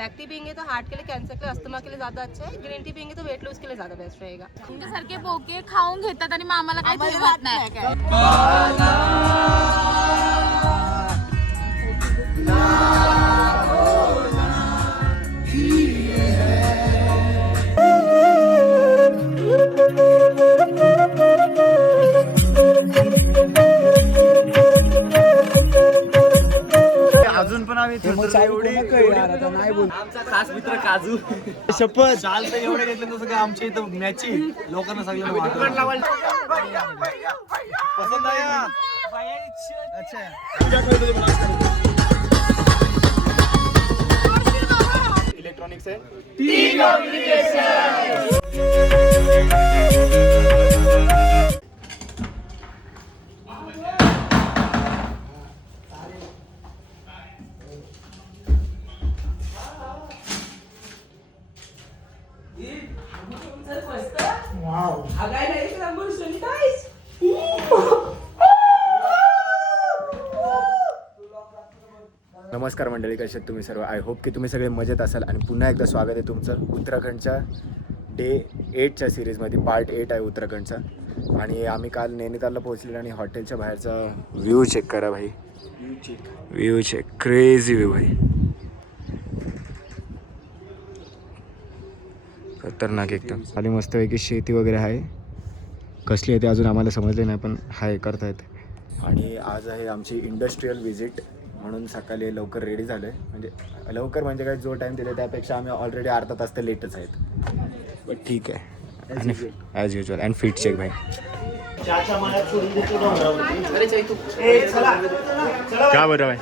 Black T पियेंगे तो heart के लिए, कैंसर के लिए, अस्थमा के लिए ज्यादा अच्छा है. ग्रीन टी पियेंगे तो वेट लॉस के लिए ज्यादा बेस्ट रहेगा. सारखे बोके खाऊन घेतात आणि मग आम्हाला काही ठेवत नाही. अजून पण आम्ही आमचा खास मित्र काजू शपथ चाल तर एवढे घेतले तसं काय आमच्या इथं मॅची लोकांना सगळ्यांना पसंत आहे. इलेक्ट्रॉनिक्स आहे. नमस्कार मंडळी, कसे आहेत तुम्ही सर्व. आय होप की तुम्ही सगळे मजेत असाल आणि पुन्हा एकदा स्वागत आहे तुमचं उत्तराखंडच्या डे 8च्या सिरीजमध्ये. पार्ट 8 आहे उत्तराखंडचा. आणि आम्ही काल नैनितालला पोहोचलेलो आणि हॉटेलच्या बाहेरचा व्ह्यू चेक करा भाई. व्ह्यू चेक, क्रेझी व्ह्यू भाई, खतरनाक एकदम. खाली मस्तपैकी शेती वगैरे आहे. कसली आहे ते अजून आम्हाला समजले नाही, पण हाय करतायत. आणि आज आहे आमची इंडस्ट्रीयल व्हिजिट, म्हणून सकाळी लवकर रेडी झालं आहे. म्हणजे लवकर म्हणजे काय, जो टाईम दिला त्यापेक्षा आम्ही ऑलरेडी अर्धा तास तर लेटच आहेत. बट ठीक आहे, आणि as usual. And fit check भाई. क्या बरं भाई,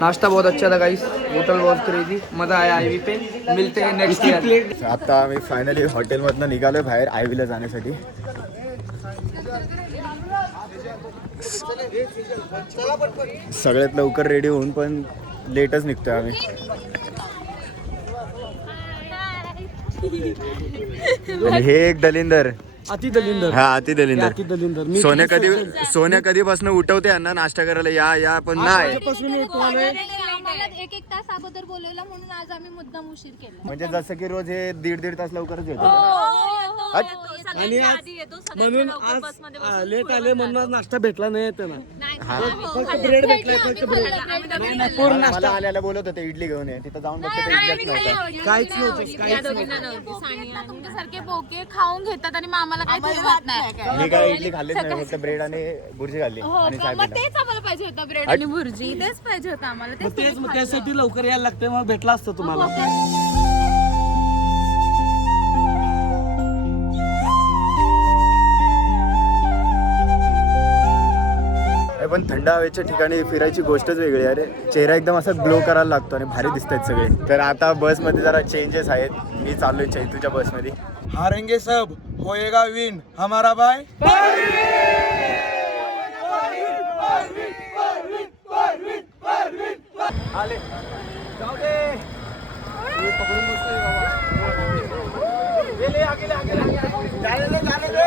नाश्ता बहुत अच्छा था गाइस, होटल बहुत क्रेजी, मजा आया. आयवी पे मिलते हैं नेक्स्ट ईयर. आता आम्ही फायनली हॉटेलमधनं निघालोय बाहेर आयवीला जाण्यासाठी. सगळ्यात लवकर रेडी होऊन पण लेटच निघतोय आम्ही. आणि हे एक दलिंदर, अति दलिंदर. हा अति दलिंदर. सोन्या कधीपासून उठवते यांना नाश्ता करायला, या पण नाही. एक तास अगोदर बोलवलं म्हणून आज आम्ही मुद्दाम उशीर केला. म्हणजे जसं की रोज हे दीड तास लवकरच येतो. आणि आज म्हणून आज लेट आले म्हणून आज नाश्ता भेटला नाही त्यांना. फक्त ब्रेड भेटलाय, फक्त ब्रेड. पूर्ण मला आल्याला बोलत होते इडली घेऊन ये, तिथं जाऊन बघतो इडलीच नव्हतं. काहीच नव्हतं. सारखे बोके खाऊन घेतात आणि मग आम्हाला काही ठेवत नाही. मी काय इडली खाल्लीच नाही, फक्त ब्रेड आणि भुर्जी खाल्ली आणि चहा पिला. तेच आम्हाला पाहिजे होतं, ब्रेड आणि भुर्जी तेच पाहिजे होतं आम्हाला. तेच त्यासाठी लवकर यायला लागते, मग भेटला असतं तुम्हाला. पण थंड हवेच्या ठिकाणी फिरायची गोष्टच वेगळी आहे रे. चेहरा एकदम असा ग्लो करायला लागतो आणि भारी दिसतात सगळे. तर आता बसमध्ये जरा चेंजेस आहेत. मी चाललोय चैतूच्या बसमध्ये. हारेंगे सब, होएगा विन हमारा बाय. आले जाऊ दे, ये पकडून बसतोय बाबा. ले आगे जाने दे.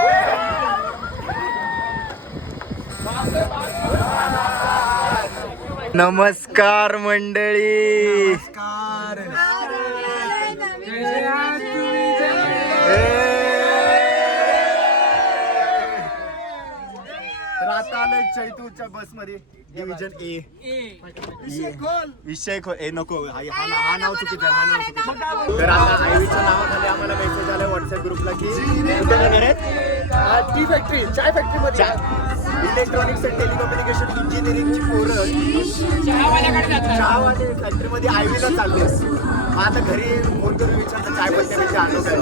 नमस्कार मंडळी. तर आता आलोय चैतूच्या बसमध्ये, डिव्हिजन ए. विषय खोल ए नको, हा नाव चुकीचं आहे, हा नाव चुकीचं. तर आता आयवीच्या नावाखाली आम्हाला मेसेज आलाय व्हॉट्सअप ग्रुपला की टी फॅक्टरी, चाय फॅक्टरी मध्ये इलेक्ट्रॉनिक्स अँड टेलिकम्युनिकेशन इंजिनिअरिंगची पोरं चहावाले फॅक्टरीमध्ये आयवीला चाललेस. मग आता घरी फोन करून विचारतं चाय पत्त्यापेक्षा आणू काय.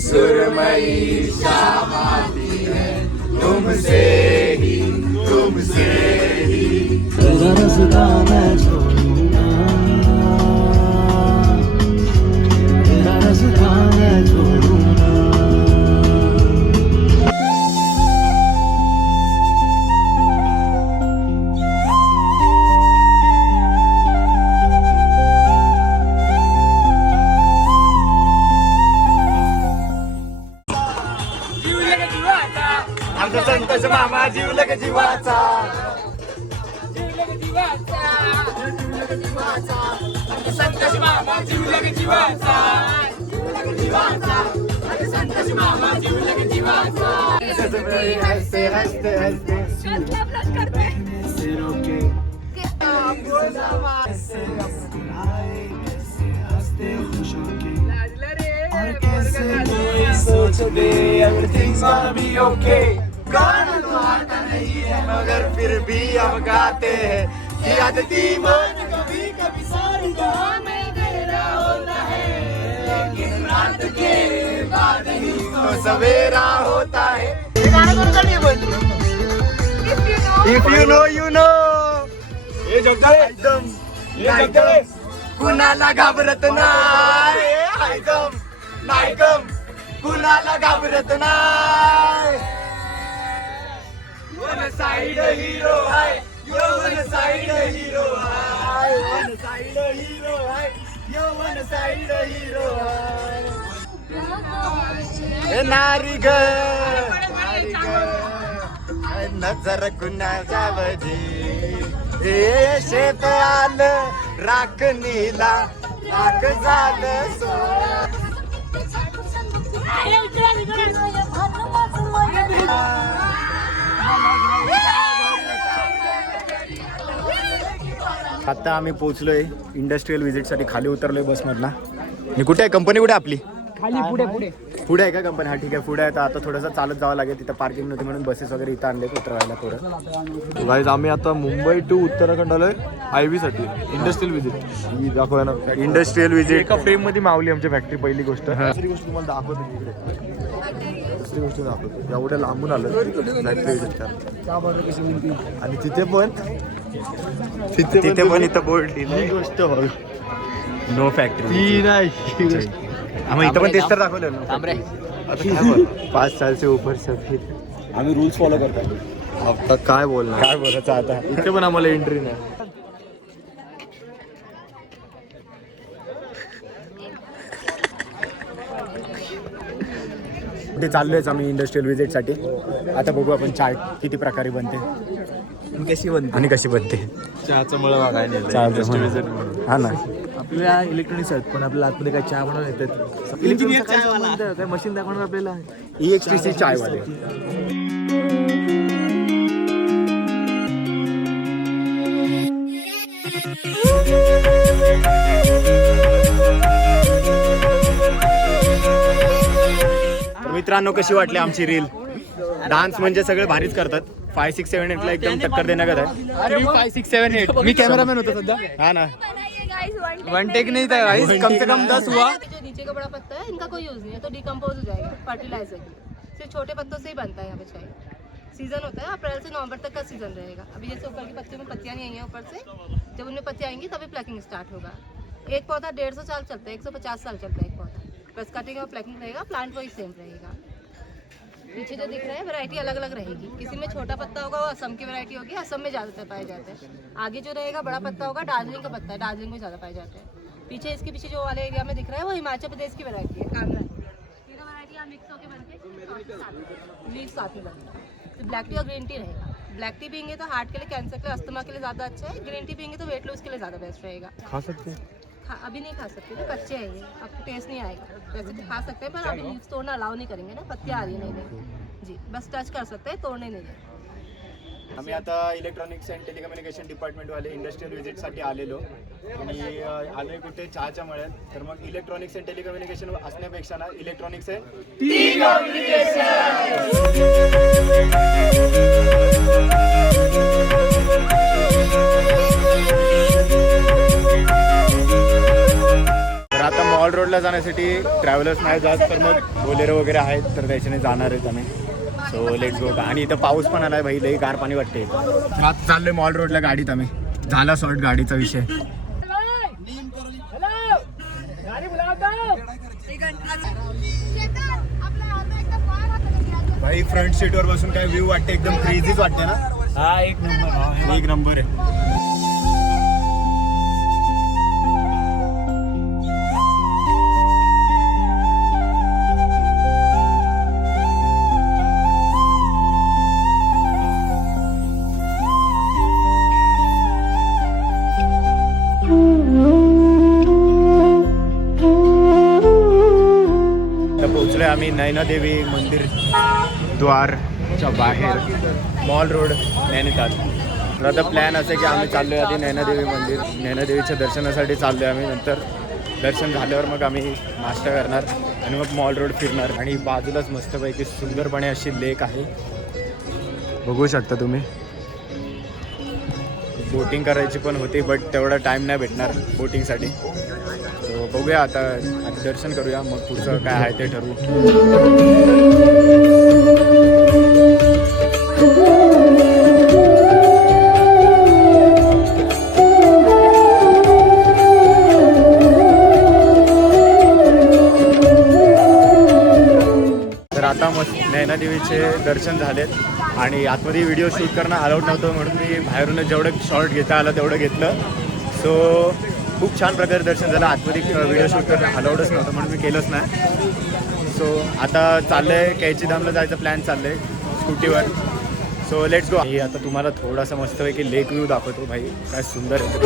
सुरमई शाम आती है तुमसे ही तेरा रास्ता मैं छोड़ूंगा, तेरा रास्ता मैं छोड़ूंगा. हंसते हंसते हंसते सिरों के सोच दे everything's gonna be okay गाना तो आता नहीं है मगर फिर भी हम गाते हैं कि आदती मन कभी कभी सारी जहां में गहरा होता है लेकिन रात के बाद ही तो सवेरा होता है If you know you know एकदम कुणाला घाबरत नाही एकदम नायकम कुणाला घाबरत नाही वन साइड हिरो आहे यो वन साइड हिरो आहे वन साइड हिरो आहे यो वन साइड हिरो आहे नारी ग नजर कुणाच्या वजी हे शेत आलं राखणीला राख झालं सोळा आता आम्ही पोहोचलोय इंडस्ट्रियल व्हिजिट साठी खाली उतरलोय बसमधला आणि कुठे आहे कंपनी कुठे आपली खाली पुढे पुढे पुढे आहे का कंपनी हा ठीक आहे पुढे आहे तर आता थोडंसं चालत जावं लागेल तिथं पार्किंग नव्हती म्हणून बसेस वगैरे इथं आणले उतरवायला थोडं गाईज आम्ही आता मुंबई टू उत्तराखंड आलोय IV साठी इंडस्ट्रियल व्हिजिट ही दाखवाय ना इंडस्ट्रियल व्हिजिट एका फ्रेम मध्ये मावली आमची फॅक्टरी पहिली गोष्ट दुसरी गोष्ट तुम्हाला दाखवतो मी इकडे दुसरी गोष्ट दाखवतो एवढ्या लांबून आलं फॅक्टरी व्हिजिट आणि तिथे पण इथं बोर्ड ही गोष्ट बघ नो फॅक्टरी ती नाही आम्ही इथं पण तेच तर दाखवलं ना 5 साल से ऊपर सब आम्ही रूल्स फॉलो करतो आता काय बोलणार काय बोलायचं आता इथे पण आम्हाला एंट्री नाही ते चाललोयच आम्ही इंडस्ट्रियल व्हिजिट साठी आता बघू आपण चाय किती प्रकारे बनते कशी बनते आणि कशी बनते चहाचं मळ बघायला चहाचं मळ. हा ना आपल्या इलेक्ट्रॉनिक्स आहेत पण आपल्याला आतमध्ये काय चहा बनवून येतात इलेक्ट्रॉनिक्स काय मशीन दाखवणार आपल्याला EXTC चाय वाले मित्रांनो कशी वाटली आमची रील डान्स म्हणजे सगळे भारीच करतात 5, 6, 7, 8 ला एकदम टक्कर देण्यात आहे 5, 6, 7, 8 मी कॅमेरामॅन होतो सध्या हा ना वन टेक नहीं था गाइस कम से कम 10 हुआ जो नीचे का बड़ा पत्ता है इनका कोई यूज नहीं है तो डिकम्पोज हो जाएगा फर्टिलाइजर सिर्फ छोटे पत्तों से ही बनता है यहाँ पे चाय सीजन होता है अप्रैल से नवंबर तक का सीजन रहेगा अभी जैसे ऊपर की पत्तियों में पत्तियां नहीं आई हैं ऊपर से जब उनमें पत्तियां आएंगी तभी प्लकिंग स्टार्ट होगा एक पौधा 150 साल चलता है 150 साल चलता है एक पौधा बस कटिंग और प्लकिंग रहेगा प्लांट वही सेम रहेगा पीछे जो दिख रहा है वैरायटी अलग अलग रहेगी किसी में छोटा पत्ता होगा वो असम की वैरायटी होगी असम में ज़्यादातर पाए जाते हैं आगे जो रहेगा बड़ा पत्ता होगा दार्जिलिंग का पत्ता है दार्जिलिंग में ज़्यादा पाए जाते हैं पीछे इसके पीछे जो वाले एरिया में दिख रहा है वो हिमाचल प्रदेश की वैरायटी है कांगड़ा तीनों वैरायटी यहाँ मिक्स होकर बनके लीव साथ में बनता है तो ब्लैक टी और ग्रीन टी रहेगा ब्लैक टी पीएंगे तो हार्ट के लिए कैंसर के लिए अस्थमा के लिए ज़्यादा अच्छा है ग्रीन टी पीएंगे तो वेट लॉस के लिए ज़्यादा बेस्ट रहेगा खा सकते अभी नहीं खा सकते तो कच्चे हैं ये आपको टेस्ट नहीं आएगा वैसे तो खा सकते हैं पर अभी लीव्स तोड़ना अलाउ नहीं करेंगे ना पत्तियाँ आ रही है नहीं जी बस टच कर सकते हैं तोड़ने नहीं देंगे आम्ही आता इलेक्ट्रॉनिक्स अँड टेलिकम्युनिकेशन डिपार्टमेंट वाले इंडस्ट्रियल व्हिजिट साठी आलेलो आणि आलोय कुठे चहाच्या मळ्यात तर मग इलेक्ट्रॉनिक्स अँड टेलिकम्युनिकेशन असण्यापेक्षा ना इलेक्ट्रॉनिक्स आहे तर आता मॉल रोडला जाण्यासाठी ट्रॅव्हलर्स नाही जात तर मग बोलेरो वगैरे आहेत तर त्याच्याने जाणार आहेत आम्ही सो लेट्स गो आणि इथं पाऊस पण आलाय भाई लई गार पाणी वाटते आता चाललोय मॉल रोडला गाडीत आम्ही झाला सॉर्ट गाडीचा विषय भाई फ्रंट सीटवर बसून काय व्ह्यू वाटते एकदम क्रेझीच वाटते ना हा एक नंबर आहे आम्ही नैनादेवी मंदिर द्वारच्या बाहेर मॉल रोड नैनिताल. तर आता प्लॅन असं की आम्ही चाललो आहे आधी नैनादेवी मंदिर, नैनादेवीच्या दर्शनासाठी चाललो आहे आम्ही. नंतर दर्शन झाल्यावर मग आम्ही नाश्ता करणार आणि मग मॉल रोड फिरणार. आणि बाजूलाच मस्तपैकी सुंदरपणे अशी लेक आहे, बघू शकता तुम्ही. बोटिंग करायची पण होती बट तेवढा टाईम नाही भेटणार बोटिंगसाठी. सो बघूया आता दर्शन करूया, मग पुढचं काय आहे ते ठरवू. तर आता मस्त नैनादेवीचे दर्शन झालेत आणि आतमध्ये व्हिडिओ शूट करणं अलाउड नव्हतं म्हणून मी बाहेरूनच जेवढं शॉर्ट घेता आलं तेवढं घेतलं. सो खूप छान प्रकारे दर्शन झालं. आतमध्ये व्हिडिओ शूट करणं अलाउडच नव्हतं म्हणून मी केलंच नाही. सो आता चाललं आहे कैचीधामला जायचं प्लॅन चाललं आहे स्कूटीवर. So let's go. आता तुम्हाला थोडासा मस्तपैकी लेक व्ह्यू दाखवतो. भाई काय सुंदर आहे.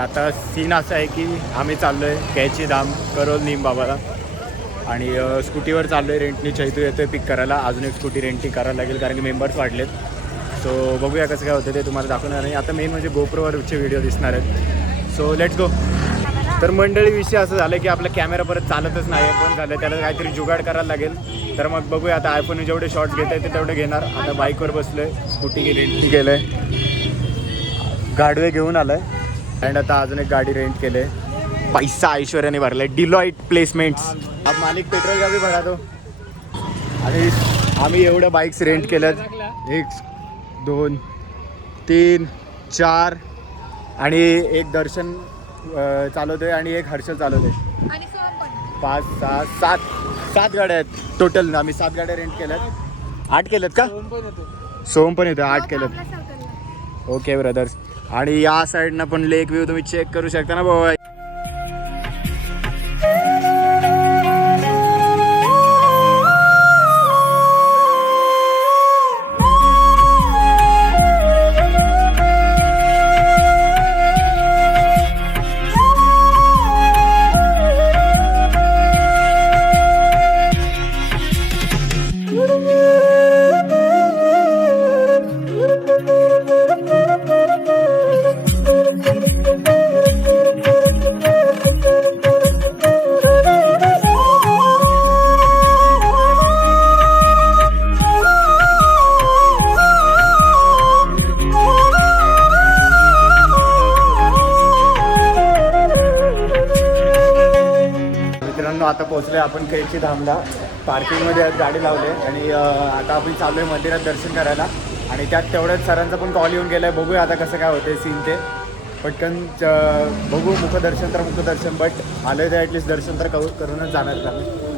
आता सीन असा आहे की आम्ही चाललो आहे कैचीधाम करोल नीमबाबाला आणि स्कूटीवर चाललो आहे. रेंटनी चैतू येतो आहे पिक करायला. अजून एक स्कूटी रेंटनी करायला लागेल कारण की मेंबर्स वाढलेत. सो बघूया कसं काय होतं ते तुम्हाला दाखवणार नाही. आता मेन म्हणजे गोप्रोवरचे व्हिडिओ दिसणार आहेत. So let's go. तर मंडळी विषय असं झालं की आपला कॅमेरा परत चालतच नाही, पण झालं त्याला काहीतरी जुगाड करायला लागेल. तर मग बघूया आता आयफोन जेवढे शॉर्ट्स घेता येते तेवढे घेणार. आता बाईकवर बसलो आहे, स्कूटी रेंटनी गेलं आहे, गाडवे घेऊन आलं आहे अँड आता अजून एक गाडी रेंट केले. पैसा ऐश्वर्याने भरलाय. डिलॉईट प्लेसमेंट्स. अब मालिक पेट्रोल का भी भरा दो. आणि आम्ही एवढ्या बाईक्स रेंट केल्यात, 1 2 3 4 आणि एक दर्शन चालवतोय आणि एक हर्षल चालवतोय. 5 6 7 गाड्या आहेत टोटल. आम्ही 7 गाड्या रेंट केल्यात. 8 केल्यात का? सोम पण येतो. 8 केल्यात. Okay brothers. आणि या साईडनं पण लेक व्ह्यू तुम्ही चेक करू शकता ना बाबा. आता पोहोचले आपण कैचीधामला. पार्किंगमध्ये गाडी लावले आणि आता आपण चालू आहे मंदिरात दर्शन करायला. आणि त्यात तेवढ्याच सरांचा पण कॉल येऊन गेला आहे. बघूया आता कसं काय होते सीन ते. पटकन बघू. मुखदर्शन तर मुखदर्शन, बट आलं तर ॲटलिस्ट दर्शन तर करूनच जाणार आम्ही.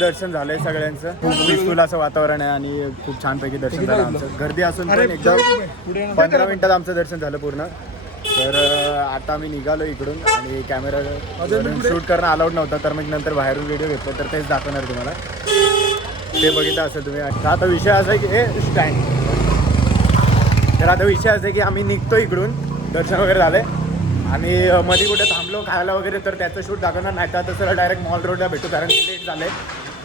दर्शन झालंय सगळ्यांचं. खूप पीसफुल असं वातावरण आहे आणि खूप छानपैकी दर्शन झालं आमचं. गर्दी असून पण एकदम 15 मिनिटात आमचं दर्शन झालं पूर्ण. तर आता आम्ही निघालो इकडून आणि कॅमेरा शूट करणं अलाउड नव्हतं, तर मग नंतर बाहेरून व्हिडिओ घेतला तर तेच दाखवणार तुम्हाला. ते बघितलं असेल तुम्ही. आता विषय असा आहे की स्टँड. तर आता विषय असा आहे की आम्ही निघतो इकडून. दर्शन वगैरे झालंय आणि मध्ये कुठे थांबलो खायला वगैरे तर त्याचं शूट दाखवणार नाही. तर तसं डायरेक्ट मॉल रोडला भेटू कारण लेट झालंय.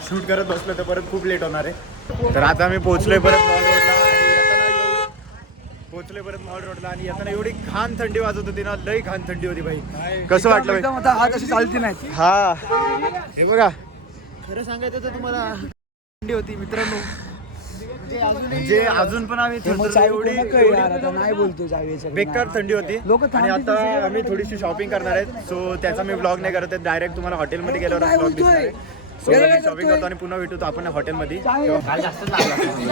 शूट करत बसलो तर परत खूप लेट होणार आहे. तर आता आम्ही पोहोचलोय परत मॉल रोडला आणि येताना एवढी घाण थंडी वाजत होती ना, लई घाण थंडी होती भाई. कसं वाटलं? हात अशी चालती नाही. हा हे बघा, खरं सांगायचं तर तुम्हाला थंडी होती मित्रांनो. म्हणजे अजून पण आम्ही एवढी नाही बोलतो बेकार थंडी होती. आणि आता आम्ही थोडीशी शॉपिंग करणार आहेत. सो त्याचा मी ब्लॉग नाही करत आहे. डायरेक्ट तुम्हाला हॉटेलमध्ये गेल्यावर ब्लॉग दिसणार आहे. शॉपिंग करतो आणि पुन्हा भेटतो आपण हॉटेलमध्ये.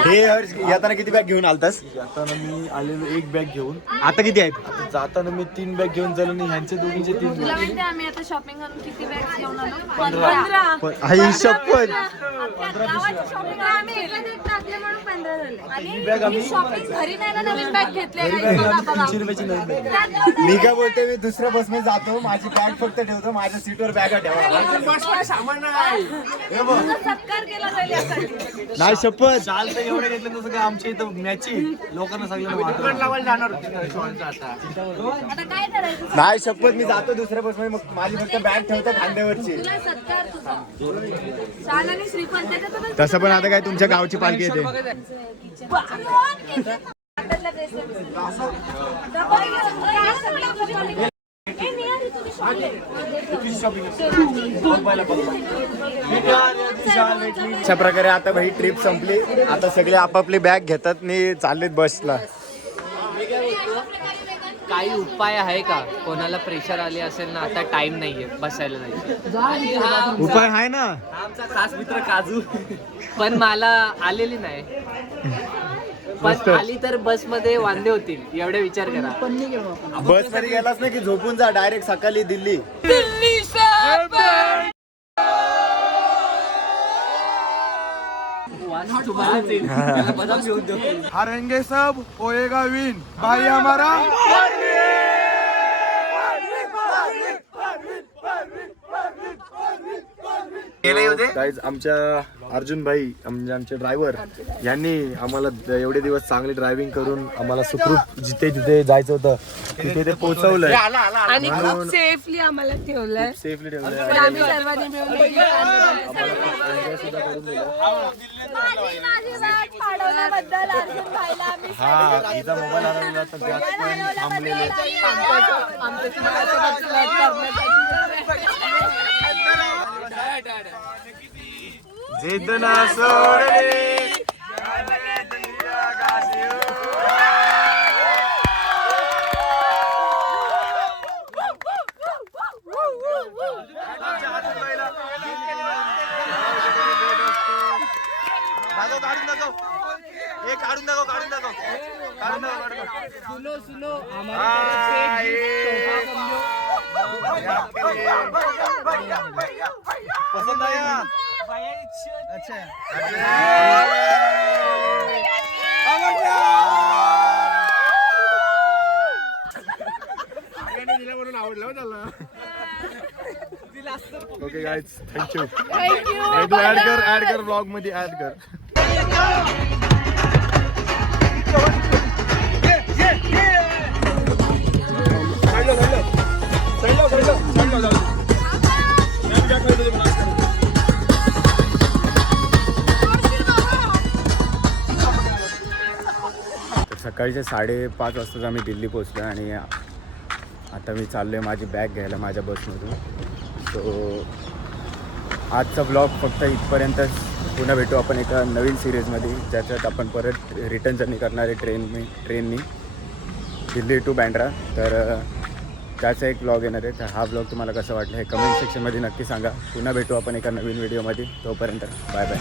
हे हर्ष, येताना किती बॅग घेऊन आलतास? जाताना मी आलेलो एक बॅग घेऊन, आता किती आहेत? जाताना मी 3 बॅग घेऊन झालो आणि ह्यांचे दोघींचे 3 तुला बॅग. माहिती आम्ही आता शॉपिंग करून किती बॅग्स घेऊन आलो? 15. आई शपथ. ही बॅग आम्ही शॉपिंग घरी नाही ना, नवीन बॅग घेतले. 300 रुपयाची नवीन बॅग. मी काय बोलते, मी दुसऱ्या बसमध्ये जातो, माझी बॅग फक्त ठेवतो, माझ्या सीटवर बॅग ठेवा. सत्कार केला जाईल यासाठी. नाही शपथ. शाल तर एवढे घेतले नसतं का आमच्या इथं मॅची लोकांना सगळ्यांना आता काय करायचं? नाही शपथ, मी जातो दुसऱ्या बसमध्ये, मग माझी फक्त बॅग ठेवतो खांद्यावरची. तुला सत्कार तुझा. शाल आणि श्रीफळ त्याच्यातच. तसं पण आता काय तुमच्या गावची पालखी येते. अशा प्रकारे आता भाई ट्रिप संपली. आता सगळे आपापली बॅग घेतात आणि चाललेत बसला. काही उपाय आहे का? कोणाला प्रेशर आले असेल ना, आता टाइम नाहीये बसायला नाही. उपाय आहे ना. आमचा खास मित्र काजू पण मला आलेली नाही. पण आली तर बस मध्ये वांदे होतील एवढे विचार करा. बस मध्ये गेलास ना की झोपून जा, डायरेक्ट सकाळी दिल्ली. हारेंगे सब, होएगा विन, भाई हमारा. गाईज, आमच्या अर्जुन भाई म्हणजे आमचे ड्रायव्हर यांनी आम्हाला एवढे दिवस चांगली ड्रायव्हिंग करून आम्हाला सुखरूप जिथे जिथे जायचं होतं तिथे ते पोहोचवलंय आणि खूप सेफली आम्हाला ठेवलंय. सेफली ठेवलंय. आम्ही सर्वांनी मिळून एन्जॉय सुद्धा करून दिलं. हा, हिचा मोबाईल हरवला तर त्यात पण थांबलेले. जिद्द ना सोडली. पसंद आया? अच्छा. Okay guys, thank you. तू ऍड कर ब्लॉग मध्ये ऍड कर. सकाळचे 5:30 वाजताच आम्ही दिल्ली पोचलो आणि आता मी चाललो आहे माझी बॅग घ्यायला माझ्या बसमधून. सो आजचा ब्लॉग फक्त इथपर्यंतच. पुन्हा भेटू आपण एका नवीन सिरीजमध्ये ज्याच्यात आपण परत रिटर्न जर्नी करणार आहे ट्रेननी दिल्ली टू बँड्रा. तर त्याचा एक ब्लॉग येणार आहे. तर हा ब्लॉग तुम्हाला कसा वाटला हे कमेंट सेक्शनमध्ये नक्की सांगा. पुन्हा भेटू आपण एका नवीन व्हिडिओमध्ये. तोपर्यंत बाय बाय.